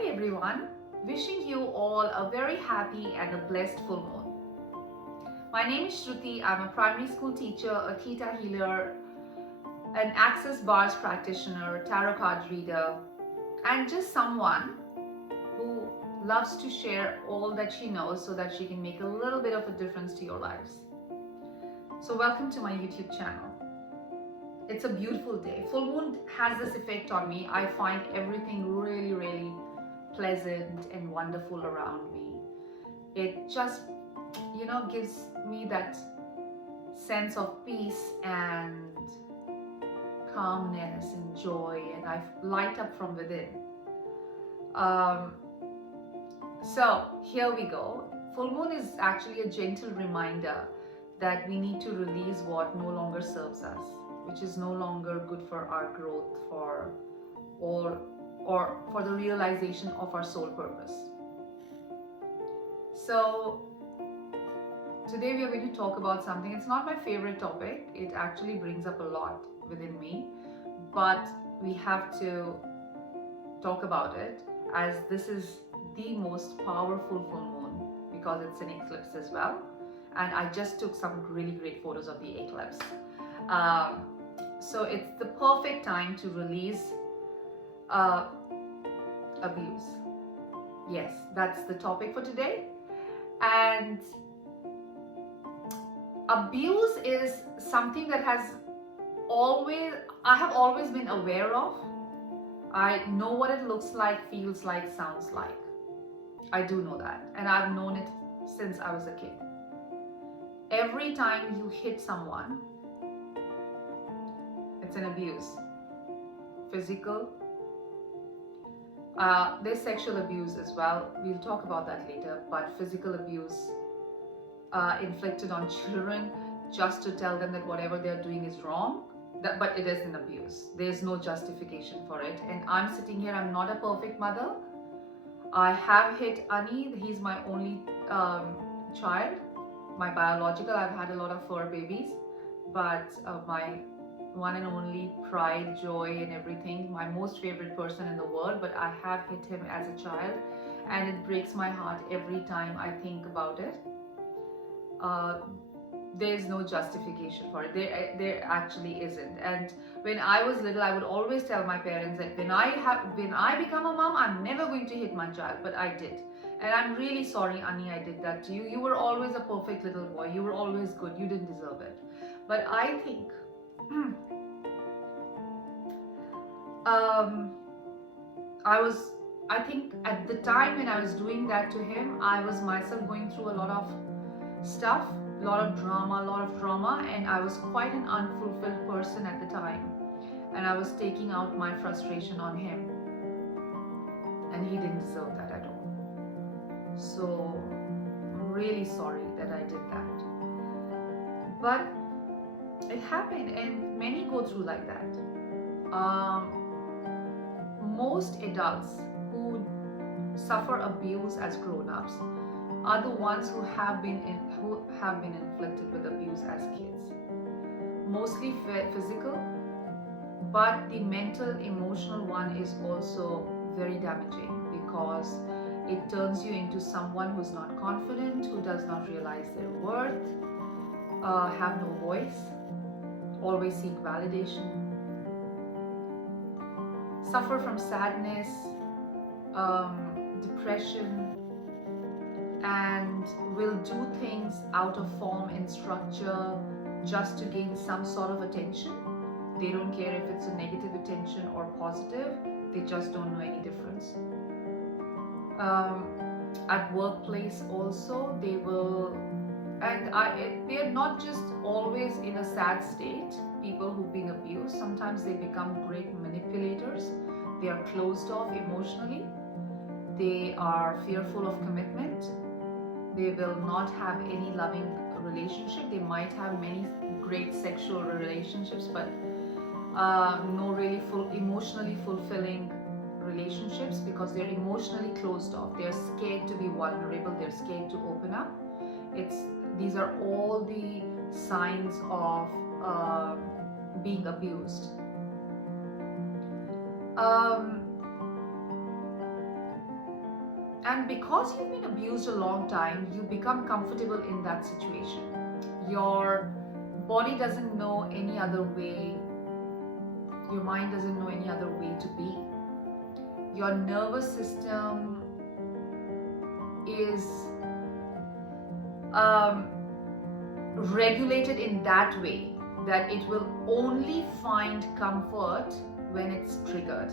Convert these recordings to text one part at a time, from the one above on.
Hi everyone, wishing you all a very happy and a blessed full moon. My name is Shruti. I'm a primary school teacher, a theta healer, an access bars practitioner, tarot card reader, and just someone who loves to share all that she knows so that she can make a little bit of a difference to your lives. So welcome to my YouTube channel. It's a beautiful day. Full moon has this effect on me. I find everything really pleasant and wonderful around me. It just, gives me that sense of peace and calmness and joy, and I light up from within. So here we go. Full moon is actually a gentle reminder that we need to release what no longer serves us, which is no longer good for our growth, or for the realization of our soul purpose. So today we are going to talk about something. It's not my favorite topic. It actually brings up a lot within me, but we have to talk about it as this is the most powerful full moon because it's an eclipse as well. And I just took some really great photos of the eclipse. So it's the perfect time to release abuse. Yes, that's the topic for today. And abuse is something that I have always been aware of. I know what it looks like, feels like, sounds like. I do know that, and I've known it since I was a kid. Every time you hit someone, it's an abuse. Physical. There's sexual abuse as well. We'll talk about that later. But physical abuse inflicted on children just to tell them that whatever they're doing is wrong. But it is an abuse. There's no justification for it. And I'm sitting here, I'm not a perfect mother. I have hit Ani. He's my only child. My biological, I've had a lot of fur babies, but my one and only pride, joy and everything, my most favorite person in the world, but I have hit him as a child, and it breaks my heart every time I think about it. There's no justification for it. There actually isn't. And when I was little, I would always tell my parents that when I become a mom, I'm never going to hit my child, but I did. And I'm really sorry, Ani, I did that to you. You were always a perfect little boy. You were always good. You didn't deserve it. But I think, I think at the time when I was doing that to him, I was myself going through a lot of stuff, a lot of trauma, and I was quite an unfulfilled person at the time. And I was taking out my frustration on him. And he didn't deserve that at all. So I'm really sorry that I did that. But it happened, and many go through like that. Most adults who suffer abuse as grown-ups are the ones who have been inflicted with abuse as kids. Mostly physical, but the mental, emotional one is also very damaging because it turns you into someone who's not confident, who does not realize their worth, have no voice, always seek validation, suffer from sadness, depression, and will do things out of form and structure just to gain some sort of attention. They don't care if it's a negative attention or positive, they just don't know any difference. At workplace also, they will, and they're not just always in a sad state. People who've been abused, sometimes they become great manipulators. They are closed off emotionally. They are fearful of commitment. They will not have any loving relationship. They might have many great sexual relationships, but no really emotionally fulfilling relationships because they're emotionally closed off. They're scared to be vulnerable. They're scared to open up. These are all the signs of being abused. And because you've been abused a long time, you become comfortable in that situation. Your body doesn't know any other way, your mind doesn't know any other way to be. Your nervous system is regulated in that way that it will only find comfort when it's triggered,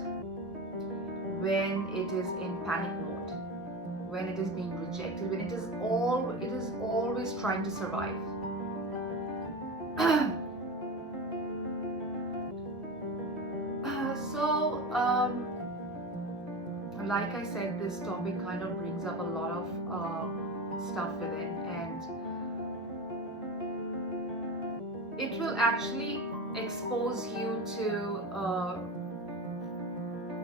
when it is in panic mode, when it is being rejected, when it is always trying to survive. So like I said, this topic kind of brings up a lot of stuff within, and it will actually expose you to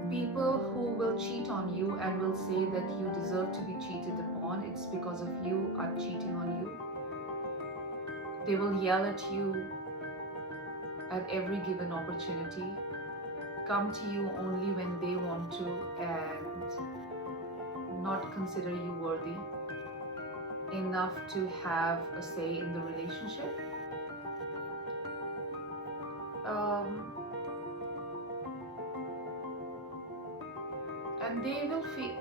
people who will cheat on you and will say that you deserve to be cheated upon. It's because of you I'm cheating on you. They will yell at you at every given opportunity, come to you only when they want to, and not consider you worthy enough to have a say in the relationship. And they will feel,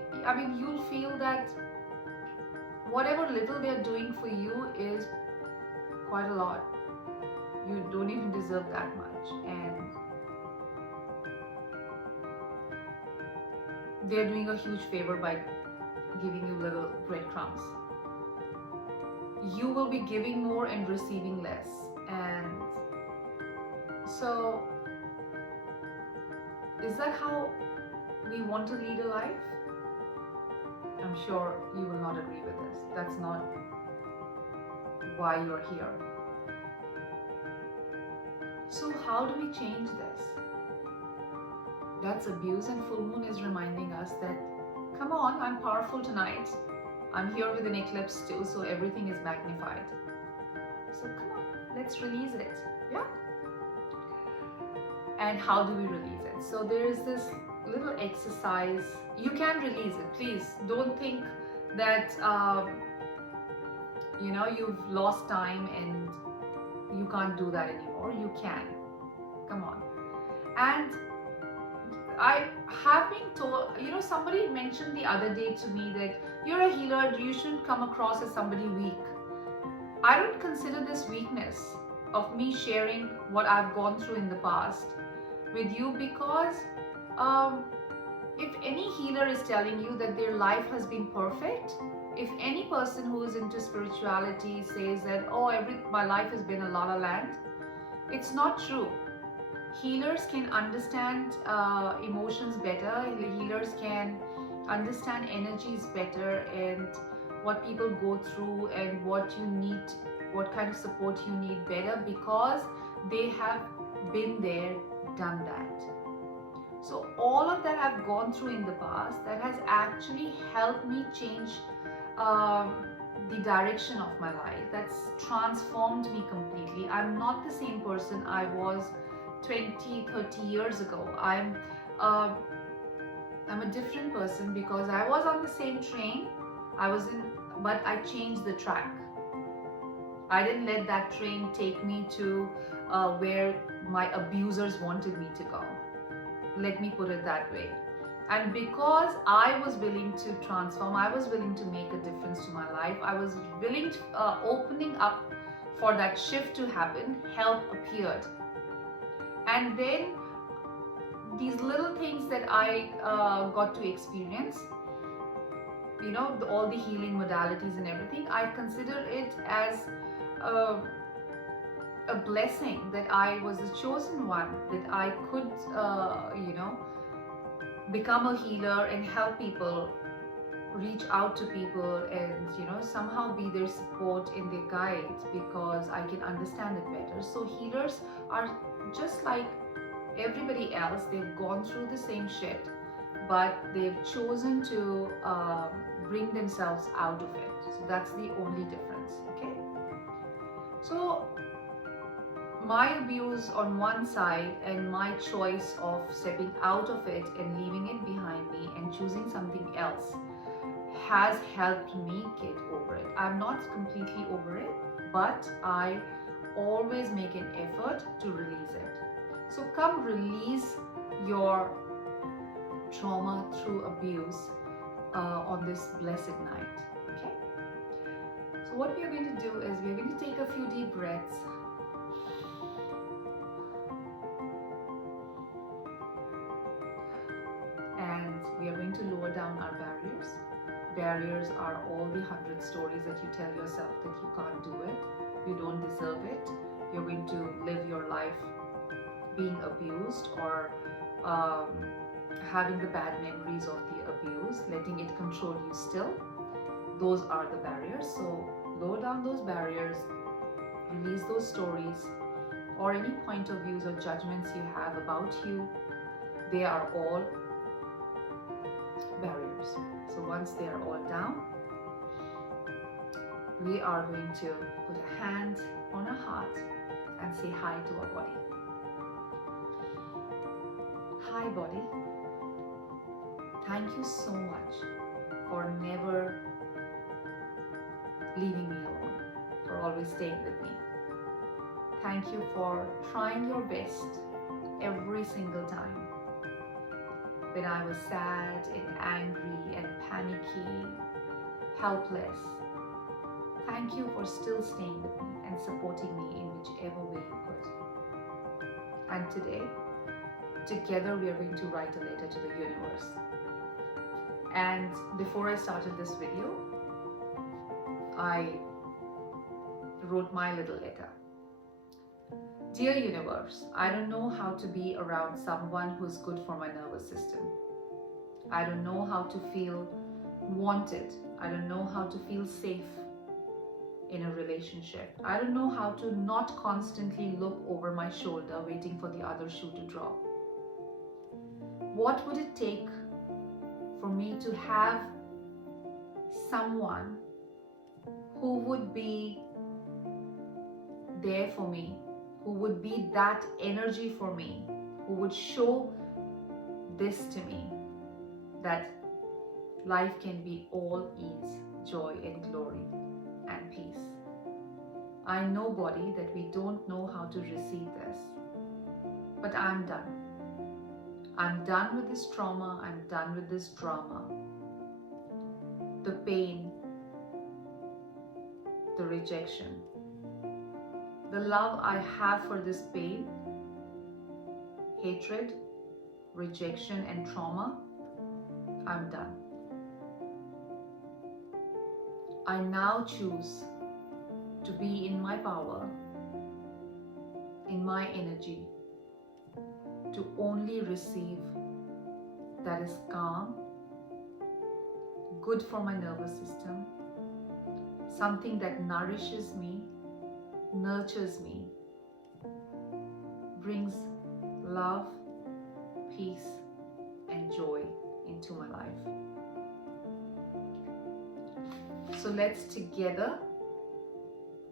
you'll feel that whatever little they're doing for you is quite a lot. You don't even deserve that much, and they're doing a huge favor by giving you little breadcrumbs. You will be giving more and receiving less, and so is that how we want to lead a life? I'm sure you will not agree with this. That's not why you're here. So how do we change this? That's abuse, and full moon is reminding us that, come on, I'm powerful tonight. I'm here with an eclipse too, so everything is magnified. So come on, let's release it. Yeah? And how do we release it? So there is this little exercise. You can release it. Please don't think that you've lost time and you can't do that anymore. You can. Come on. And I have been told, somebody mentioned the other day to me that you're a healer, you shouldn't come across as somebody weak. I don't consider this weakness of me sharing what I've gone through in the past with you, because if any healer is telling you that their life has been perfect, if any person who is into spirituality says that, oh, my life has been a la la land, it's not true. Healers can understand emotions better. Healers can understand energies better, and what people go through and what you need, what kind of support you need better, because they have been there, done that. So all of that I've gone through in the past, that has actually helped me change the direction of my life. That's transformed me completely. I'm not the same person I was 20, 30 years ago. I'm a different person, because I was on the same train. But I changed the track. I didn't let that train take me to where my abusers wanted me to go. Let me put it that way. And because I was willing to transform, I was willing to make a difference to my life, I was willing to opening up for that shift to happen, help appeared. And then these little things that I got to experience, all the healing modalities and everything, I consider it as a blessing that I was the chosen one, that I could, become a healer and help people, reach out to people, and somehow be their support and their guide, because I can understand it better. So healers are just like everybody else. They've gone through the same shit, but they've chosen to bring themselves out of it. So that's the only difference. Okay, so my abuse on one side and my choice of stepping out of it and leaving it behind me and choosing something else has helped me get over it. I'm not completely over it, but I always make an effort to release it. So come release your trauma through abuse on this blessed night. Okay? So what we are going to do is we are going to take a few deep breaths. And we are going to lower down our barriers. Barriers are all the 100 stories that you tell yourself that you can't do it, you don't deserve it, you're going to live your life being abused, or having the bad memories of the abuse, letting it control you still. Those are the barriers. So lower down those barriers, release those stories, or any point of views or judgments you have about you. They are all barriers. So once they are all down, we are going to put a hand on our heart and say hi to our body. Hi body, thank you so much for never leaving me alone, for always staying with me. Thank you for trying your best every single time. When I was sad and angry and panicky, helpless, thank you for still staying with me and supporting me in whichever way you could. And today, together we are going to write a letter to the universe. And before I started this video, I wrote my little letter. Dear universe, I don't know how to be around someone who's good for my nervous system. I don't know how to feel wanted. I don't know how to feel safe in a relationship. I don't know how to not constantly look over my shoulder waiting for the other shoe to drop. What would it take for me to have someone who would be there for me, who would be that energy for me, who would show this to me, that life can be all ease, joy and glory and peace. I know, body, that we don't know how to receive this, but I'm done. I'm done with this trauma, I'm done with this drama. The pain, the rejection, the love I have for this pain, hatred, rejection and trauma, I'm done. I now choose to be in my power, in my energy, to only receive that is calm, good for my nervous system, something that nourishes me, nurtures me, brings love, peace, and joy into my life. So let's together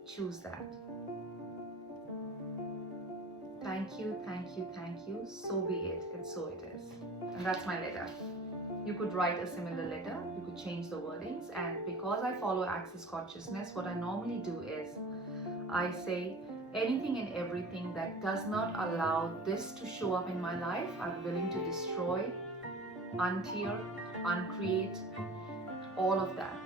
choose that. Thank you, thank you, thank you. So be it, and so it is. And that's my letter. You could write a similar letter, you could change the wordings, and because I follow Access Consciousness, what I normally do is I say anything and everything that does not allow this to show up in my life, I'm willing to destroy, unclear, uncreate, all of that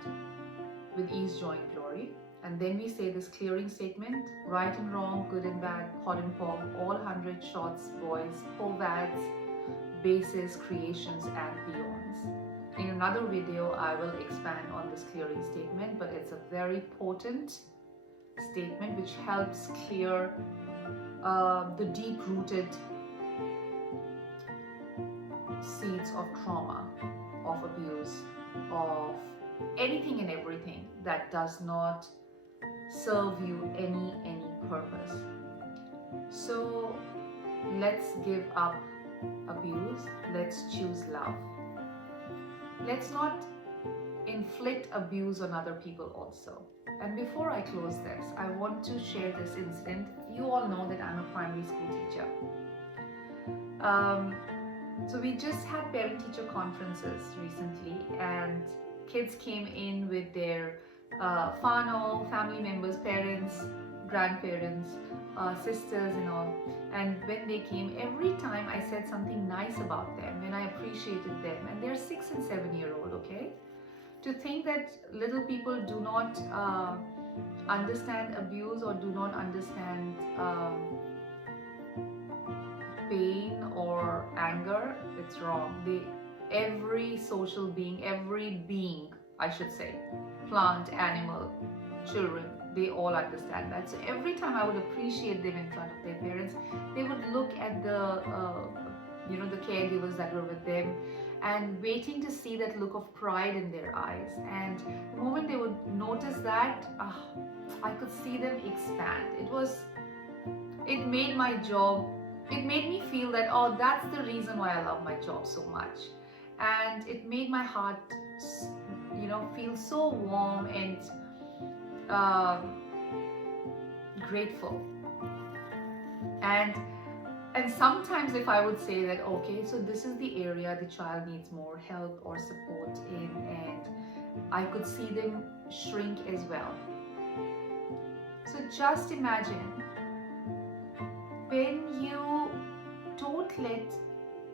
with ease, joy, and glory. And then we say this clearing statement: right and wrong, good and bad, hot and cold, all 100 shots, boys, povads, bases, creations, and beyonds. In another video, I will expand on this clearing statement, but it's a very potent statement which helps clear the deep-rooted seeds of trauma, of abuse, of anything and everything that does not serve you any purpose. So let's give up abuse, let's choose love. Let's not inflict abuse on other people also. And before I close this, I want to share this incident. You all know that I'm a primary school teacher. So we just had parent-teacher conferences recently, and kids came in with their whānau, family members, parents, grandparents, sisters and all. And when they came, every time I said something nice about them, when I appreciated them, and they're 6 and 7-year-old, okay? To think that little people do not understand abuse or do not understand pain or anger, it's wrong. Every social being, every being, I should say, plant, animal, children, they all understand that. So every time I would appreciate them in front of their parents, they would look at the the caregivers that were with them and waiting to see that look of pride in their eyes. And the moment they would notice that, I could see them expand. It made my job, it made me feel that, oh, that's the reason why I love my job so much. And it made my heart, feel so warm and grateful. And sometimes if I would say that, okay, so this is the area the child needs more help or support in, and I could see them shrink as well. So just imagine when you don't let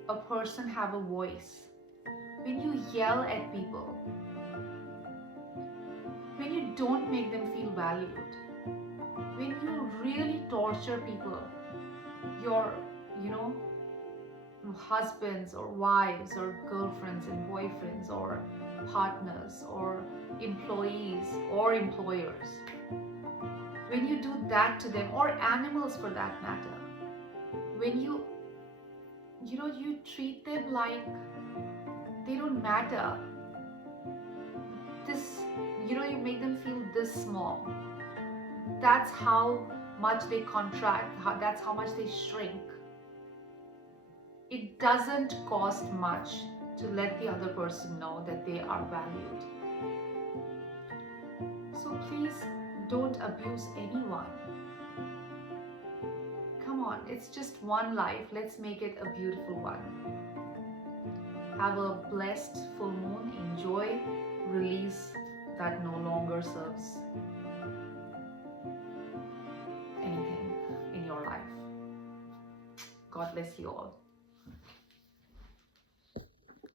a person have a voice, when you yell at people, when you don't make them feel valued, when you really torture people, your husbands or wives or girlfriends and boyfriends or partners or employees or employers, when you do that to them, or animals for that matter, when you treat them like they don't matter, you make them feel this small, that's how much they contract, that's how much they shrink. It doesn't cost much to let the other person know that they are valued. So please don't abuse anyone. Come on, it's just one life. Let's make it a beautiful one. Have a blessed full moon. Enjoy. Release that no longer serves anything in your life. God bless you all.